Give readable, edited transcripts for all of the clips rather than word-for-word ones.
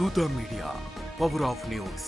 దూత media, power of news.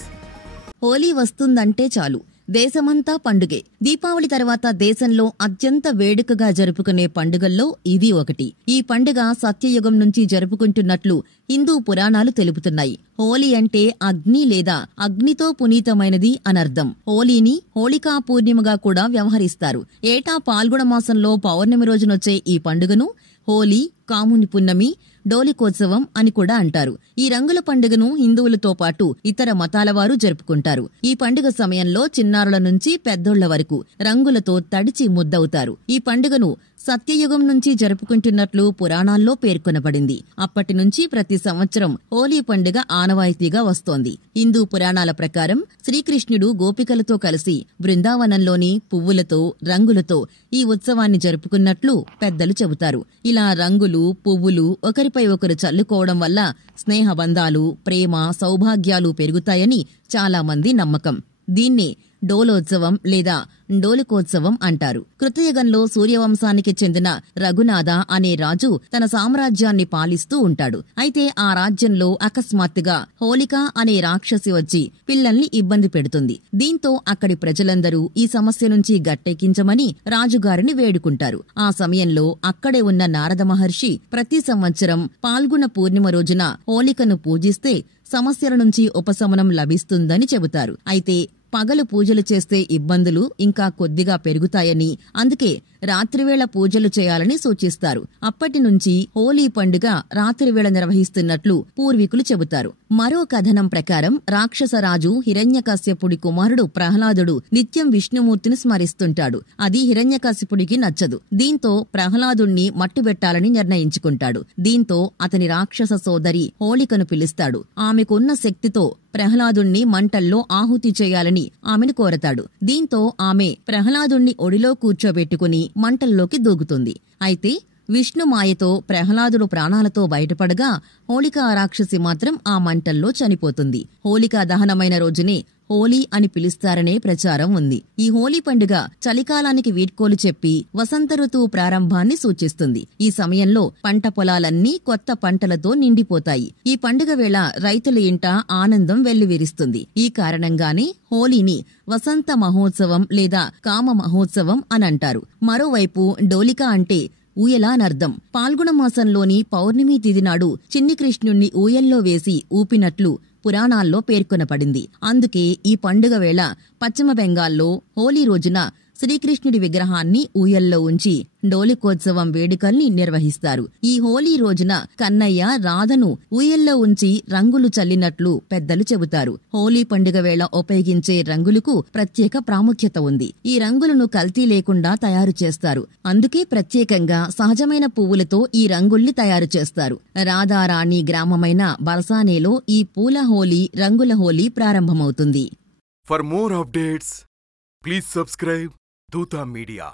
Holi వస్తుందంటే చాలు దేశమంతా పండుగే. దీపావళి తర్వాత దేశంలో అత్యంత వేడుకగా జరుపుకునే పండుగల్లో ఇది ఒకటి. ఈ పండుగ సత్యయుగం నుంచి జరుపుకుంటున్నట్లు హిందూ పురాణాలు తెలుపుతున్నాయి. హోలీ అంటే అగ్ని లేదా అగ్నితో పునీతమైనది అనర్థం. హోలీని హోళికా పూర్ణిమగా కూడా వ్యవహరిస్తారు. ఏటా పాల్గొన మాసంలో పౌర్ణమి రోజునొచ్చే ఈ పండుగను హోలీ, కాముని పున్నమి, డోలికోత్సవం అని కూడా అంటారు. ఈ రంగుల పండుగను హిందువులతో పాటు ఇతర మతాల వారు జరుపుకుంటారు. ఈ పండుగ సమయంలో చిన్నారుల నుంచి పెద్దోళ్ల వరకు రంగులతో తడిచి ముద్దవుతారు. ఈ పండుగను సత్యయుగం నుంచి జరుపుకుంటున్నట్లు పురాణాల్లో పేర్కొనబడింది. అప్పటి నుంచి ప్రతి సంవత్సరం హోలీ పండుగ ఆనవాయితీగా వస్తోంది. హిందూ పురాణాల ప్రకారం శ్రీకృష్ణుడు గోపికలతో కలిసి బృందావనంలోని పువ్వులతో, రంగులతో ఈ ఉత్సవాన్ని జరుపుకున్నట్లు పెద్దలు చెబుతారు. ఇలా రంగులు, పువ్వులు ఒకరిపై ఒకరు చల్లుకోవడం వల్ల స్నేహబంధాలు, ప్రేమ, సౌభాగ్యాలు పెరుగుతాయని చాలా మంది నమ్మకం. దీన్నే డోలోత్సవం లేదా డోలికోత్సవం అంటారు. కృతయుగంలో సూర్యవంశానికి చెందిన రఘునాథ అనే రాజు తన సామ్రాజ్యాన్ని పాలిస్తూ ఉంటాడు. అయితే ఆ రాజ్యంలో అకస్మాత్తుగా హోళిక అనే రాక్షసి వచ్చి పిల్లల్ని ఇబ్బంది పెడుతుంది. దీంతో అక్కడి ప్రజలందరూ ఈ సమస్య నుంచి గట్టెక్కించమని రాజుగారిని వేడుకుంటారు. ఆ సమయంలో అక్కడే ఉన్న నారద మహర్షి ప్రతి సంవత్సరం పాల్గొన పూర్ణిమ రోజున హోళికను పూజిస్తే సమస్యల నుంచి ఉపశమనం లభిస్తుందని చెబుతారు. అయితే పగలు పూజలు చేస్తే ఇబ్బందులు ఇంకా కొద్దిగా పెరుగుతాయని, అందుకే రాత్రివేళ పూజలు చేయాలని సూచిస్తారు. అప్పటి నుంచి హోలీ పండుగ రాత్రివేళ నిర్వహిస్తున్నట్లు పూర్వీకులు చెబుతారు. మరో కథనం ప్రకారం రాక్షసరాజు హిరణ్యకశ్యపుడి కుమారుడు ప్రహ్లాదుడు నిత్యం విష్ణుమూర్తిని స్మరిస్తుంటాడు. అది హిరణ్యకశ్యపుడికి నచ్చదు. దీంతో ప్రహ్లాదుణ్ణి మట్టుబెట్టాలని నిర్ణయించుకుంటాడు. దీంతో అతని రాక్షస సోదరి హోళికను పిలుస్తాడు. ఆమెకున్న శక్తితో ప్రహ్లాదుణ్ణి మంటల్లో ఆహుతి చేయాలని ఆమెను కోరతాడు. దీంతో ఆమె ప్రహ్లాదుణ్ణి ఒడిలో కూర్చోబెట్టుకుని మంటల్లోకి దూకుతుంది. అయితే విష్ణుమాయతో ప్రహ్లాదుడు ప్రాణాలతో బయటపడగా హోళికా రాక్షసి మాత్రం ఆ మంటల్లో చనిపోతుంది. హోళికా దహనమైన రోజునే హోలీ అని పిలుస్తారనే ప్రచారం ఉంది. ఈ హోలీ పండుగ చలికాలానికి వీడ్కోలు చెప్పి వసంత ఋతువు ప్రారంభాన్ని సూచిస్తుంది. ఈ సమయంలో పంట పొలాలన్నీ కొత్త పంటలతో నిండిపోతాయి. ఈ పండుగ వేళ రైతుల ఇంట ఆనందం వెల్లివిరుస్తుంది. ఈ కారణంగానే హోలీని వసంత మహోత్సవం లేదా కామ మహోత్సవం అనంటారు. మరోవైపు డోలిక అంటే ఊయల అనర్థం. పాల్గొన మాసంలోని పౌర్ణమి తిథి నాడు చిన్ని కృష్ణుణ్ణి ఊయల్లో వేసి ఊపినట్లు పురాణాల్లో పేర్కొనబడింది. అందుకే ఈ పండుగ వేళ పశ్చిమ బెంగాల్లో హోలీ రోజున శ్రీకృష్ణుడి విగ్రహాన్ని ఊయల్లో ఉంచి డోలికోత్సవం వేడుకల్ని నిర్వహిస్తారు. ఈ హోలీ రోజున కన్నయ్య రాధను ఊయల్లో ఉంచి రంగులు చల్లినట్లు పెద్దలు చెబుతారు. హోలీ పండుగ వేళ ఉపయోగించే రంగులకు ప్రత్యేక ప్రాముఖ్యత ఉంది. ఈ రంగులను కల్తీ లేకుండా తయారు చేస్తారు. అందుకే ప్రత్యేకంగా సహజమైన పువ్వులతో ఈ రంగుల్ని తయారు చేస్తారు. రాధారాణి గ్రామమైన బర్సానేలో ఈ పూల హోలీ, రంగుల హోలీ ప్రారంభమవుతుంది. For more updates please subscribe దూత మీడియా.